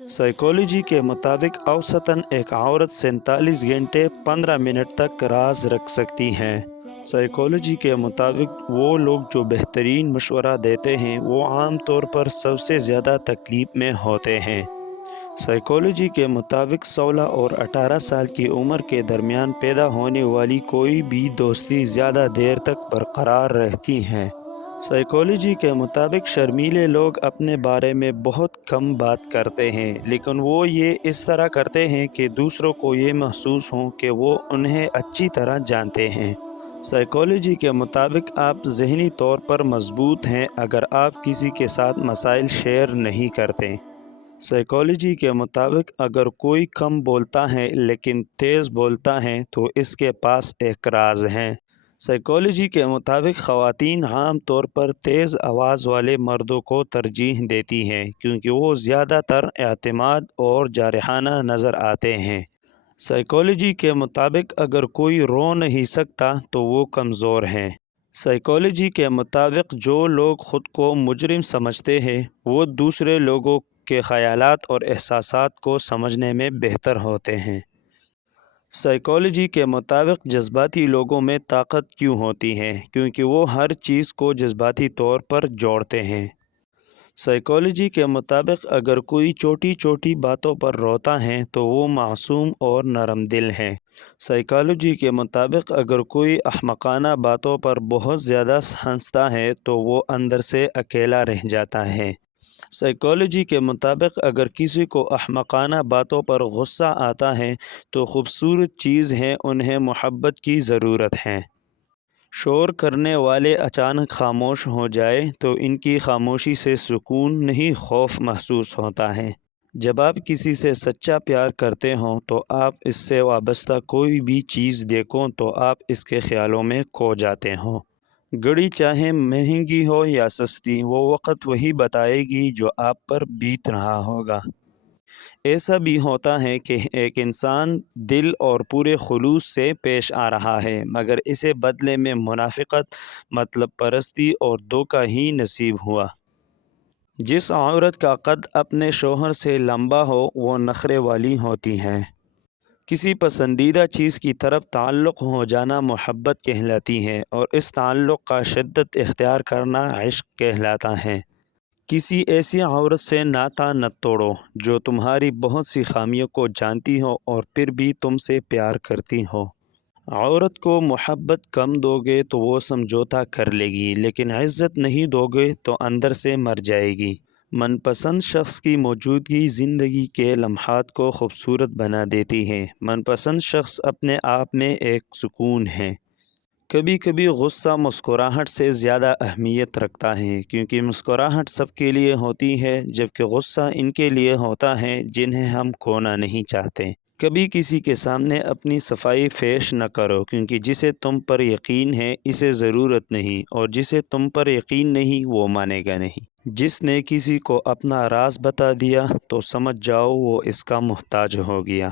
Psychology के मुताबिक औसतन एक औरत 47 घंटे 15 मिनट तक राज रख सकती हैं। साइकोलॉजी के मुताबिक वो लोग जो बेहतरीन मशवरा देते हैं वो आम तौर पर सबसे ज़्यादा तकलीफ़ में होते हैं। साइकोलॉजी के मुताबिक 16 और 18 साल की उम्र के दरमियान पैदा होने वाली कोई भी दोस्ती ज़्यादा देर तक बरकरार रहती हैं। साइकोलॉजी के मुताबिक शर्मीले लोग अपने बारे में बहुत कम बात करते हैं, लेकिन वो ये इस तरह करते हैं कि दूसरों को ये महसूस हो कि वो उन्हें अच्छी तरह जानते हैं। साइकोलॉजी के मुताबिक आप ज़हनी तौर पर मजबूत हैं अगर आप किसी के साथ मसाइल शेयर नहीं करते। साइकोलॉजी के मुताबिक अगर कोई कम बोलता है लेकिन तेज़ बोलता है तो इसके पास एक राज है। साइकोलॉजी के मुताबिक ख़वातीन आम तौर पर तेज़ आवाज़ वाले मर्दों को तरजीह देती हैं क्योंकि वो ज़्यादातर एतमाद और जारहाना नज़र आते हैं। साइकोलॉजी के मुताबिक अगर कोई रो नहीं सकता तो वो कमज़ोर हैं। साइकोलॉजी के मुताबिक जो लोग ख़ुद को मुजरिम समझते हैं वो दूसरे लोगों के ख़यालात और एहसासात को समझने में बेहतर होते हैं। साइकोलॉजी के मुताबिक जज्बाती लोगों में ताकत क्यों होती है? क्योंकि वो हर चीज़ को जज्बाती तौर पर जोड़ते हैं। साइकोलॉजी के मुताबिक अगर कोई छोटी छोटी बातों पर रोता है तो वो मासूम और नरम दिल है। साइकोलॉजी के मुताबिक अगर कोई अहमकाना बातों पर बहुत ज़्यादा हंसता है तो वो अंदर से अकेला रह जाता है। साइकोलॉजी के मुताबिक अगर किसी को अहमकाना बातों पर गुस्सा आता है तो ख़ूबसूरत चीज़ है उन्हें मोहब्बत की ज़रूरत है। शोर करने वाले अचानक खामोश हो जाए तो इनकी खामोशी से सुकून नहीं खौफ महसूस होता है। जब आप किसी से सच्चा प्यार करते हों तो आप इससे वाबस्ता कोई भी चीज़ देखो तो आप इसके ख़्यालों में खो जाते हों। घड़ी चाहे महंगी हो या सस्ती वो वक़्त वही बताएगी जो आप पर बीत रहा होगा। ऐसा भी होता है कि एक इंसान दिल और पूरे खुलूस से पेश आ रहा है मगर इसे बदले में मुनाफिकत, मतलब परस्ती और धोखा ही नसीब हुआ। जिस औरत का कद अपने शोहर से लंबा हो वो नखरे वाली होती है। किसी पसंदीदा चीज़ की तरफ ताल्लुक़ हो जाना मोहब्बत कहलाती है और इस ताल्लुक़ का शिद्दत इख्तियार करना इश्क कहलाता है। किसी ऐसी औरत से नाता न तोड़ो जो तुम्हारी बहुत सी खामियों को जानती हो और फिर भी तुमसे प्यार करती हो। औरत को मोहब्बत कम दोगे तो वो समझौता कर लेगी, लेकिन इज़्ज़त नहीं दोगे तो अंदर से मर जाएगी। मनपसंद शख्स की मौजूदगी ज़िंदगी के लम्हात को खूबसूरत बना देती है। मनपसंद शख्स अपने आप में एक सुकून है। कभी कभी गुस्सा मुस्कुराहट से ज़्यादा अहमियत रखता है क्योंकि मुस्कुराहट सबके लिए होती है जबकि गुस्सा इनके लिए होता है जिन्हें हम खोना नहीं चाहते। कभी किसी के सामने अपनी सफाई पेश न करो क्योंकि जिसे तुम पर यकीन है इसे ज़रूरत नहीं और जिसे तुम पर यकीन नहीं वो मानेगा नहीं। जिसने किसी को अपना राज बता दिया तो समझ जाओ वो इसका मोहताज हो गया।